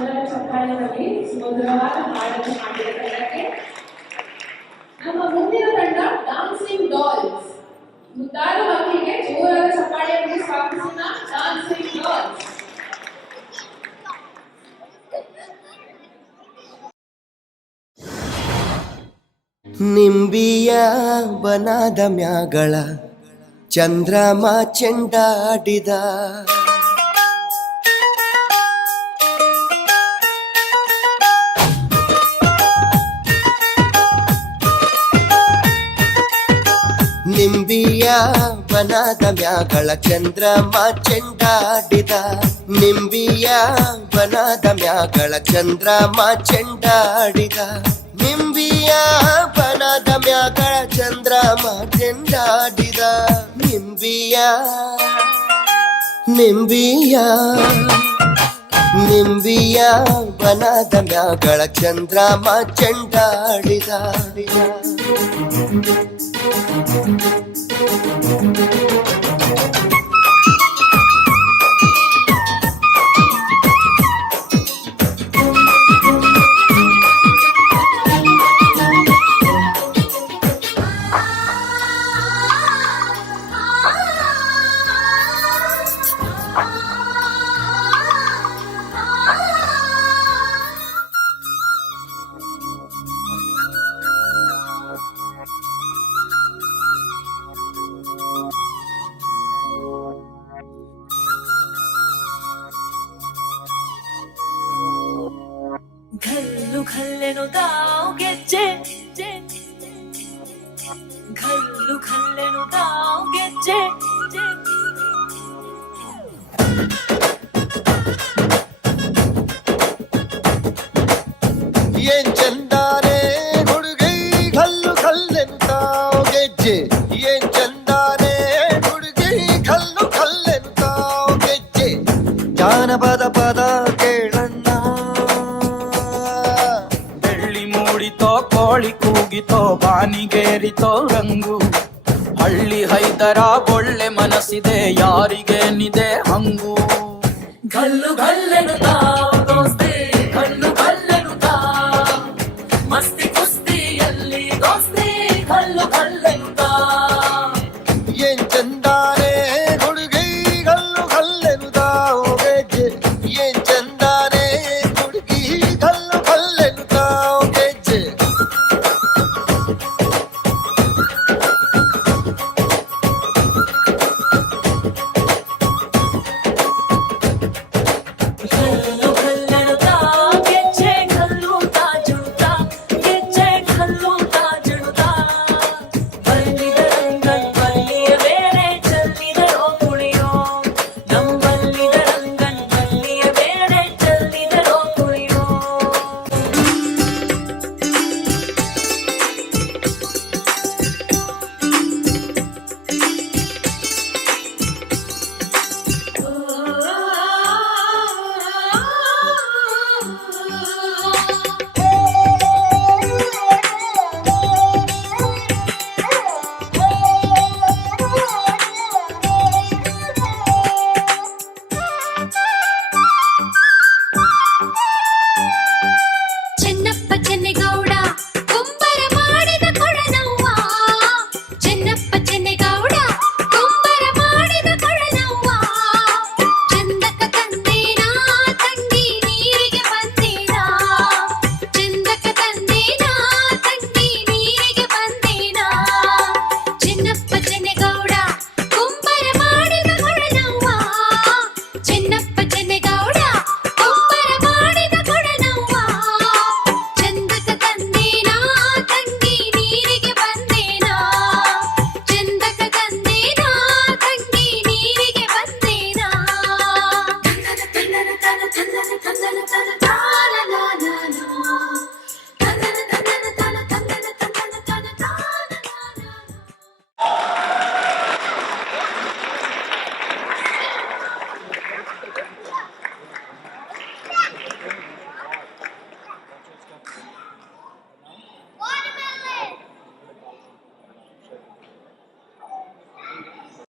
ಜೋರಾದ ಚಪ್ಪಾಳೆಯಲ್ಲಿ ಸುಮಧುರವಾದ ಹಾಡನ್ನು ಮಾಡಿದ ತಂಡಕ್ಕೆ. ನಮ್ಮ ಮುಂದಿನ ತಂಡ ಡಾನ್ಸಿಂಗ್ ಡಾಲ್ಸ್. ಮುದ್ದಾದ ಮಕ್ಕಳಿಗೆ ಜೋರಾದ ಚಪ್ಪಾಳೆಯಲ್ಲಿ ಸ್ವಾಗತಿಸೋಣ. Dancing dolls. ನಿಂಬಿಯ ಬನದ ಮ್ಯಾಗಳ ಚಂದ್ರಮ ಚೆಂಡಾಡಿದ, ನಿಂಬಿಯ ಬನದ ಮ್ಯಾಗಳ ಚಂದ್ರಮ ಚೆಂಡಾಡಿದ, ನಿಂಬಿಯ ಬನದ ಮ್ಯಾಗಳ ಚಂದ್ರಮ ಚೆಂಡಾಡಿದ, ನಿಂಬಿಯ ಬನದ ಮ್ಯಾಗಳ ಚಂದ್ರಮ ಚೆಂಡಾಡಿದ, ನಿಂಬಿಯ ನಿಂಬಿಯ ನಿಂಬಿಯ ಬನದ ಮ್ಯಾಗಳ ಚಂದ್ರಮ ಚೆಂಡಾಡಿದ. ಘಲ್ಲು ಘಲ್ಲೆನು ತಾವು ಗೆಜ್ಜೆ, ಘಲ್ಲು ಘಲ್ಲೆನು ತಾವು ಗೆಜ್ಜೆ, ಏನ್ ಚಂದಾನೆ ಹುಡುಗಿ ಕಲ್ಲು ಕಲ್ಲೆಂತಾವ್ ಗೆಜ್ಜೆ, ಏನ್ ಚಂದಾನೆ ಹುಡುಗಿ ಕಲ್ಲು ಕಲ್ಲೆಂತಾವ್ ಗೆಜ್ಜೆ, ಜಾನಪದ ಪದ ಕೇಳಣ್ಣ. ಬೆಳ್ಳಿ ಮೂಡಿತೋ ಕೋಳಿ ಕೂಗಿತೋ ಬಾನಿಗೇರಿತೋ ರಂಗು, ಹಳ್ಳಿ ಹೈದರ ಒಳ್ಳೆ ಮನಸ್ಸಿದೆ ಯಾರಿಗೇನಿದೆ ಹಂಗು. ಘಲ್ಲು ಘಲ್ಲೆನು ತಾವು ದೋಸ್ತಿ, ಘಲ್ಲು ಘಲ್ಲೆನು ತಾವು ಮಸ್ತಿ ಕುಸ್ತಿಯಲ್ಲಿ ದೋಸ್ತಿ, ಘಲ್ಲು ಘಲ್ಲೆನು ತಾವು. ಏನ್ ಚಂದಾನೆ ಹುಡುಗಿ ಕಲ್ಲು ಕಲ್ಲೆಂತಾವ್ ಗೆಜ್ಜೆ, ಏನ್ ಚಂದಾನೆ ಹುಡುಗಿ ಕಲ್ಲು ಕಲ್ಲೆಂತಾವ್ ಗೆಜ್ಜೆ. ಘಲ್ಲು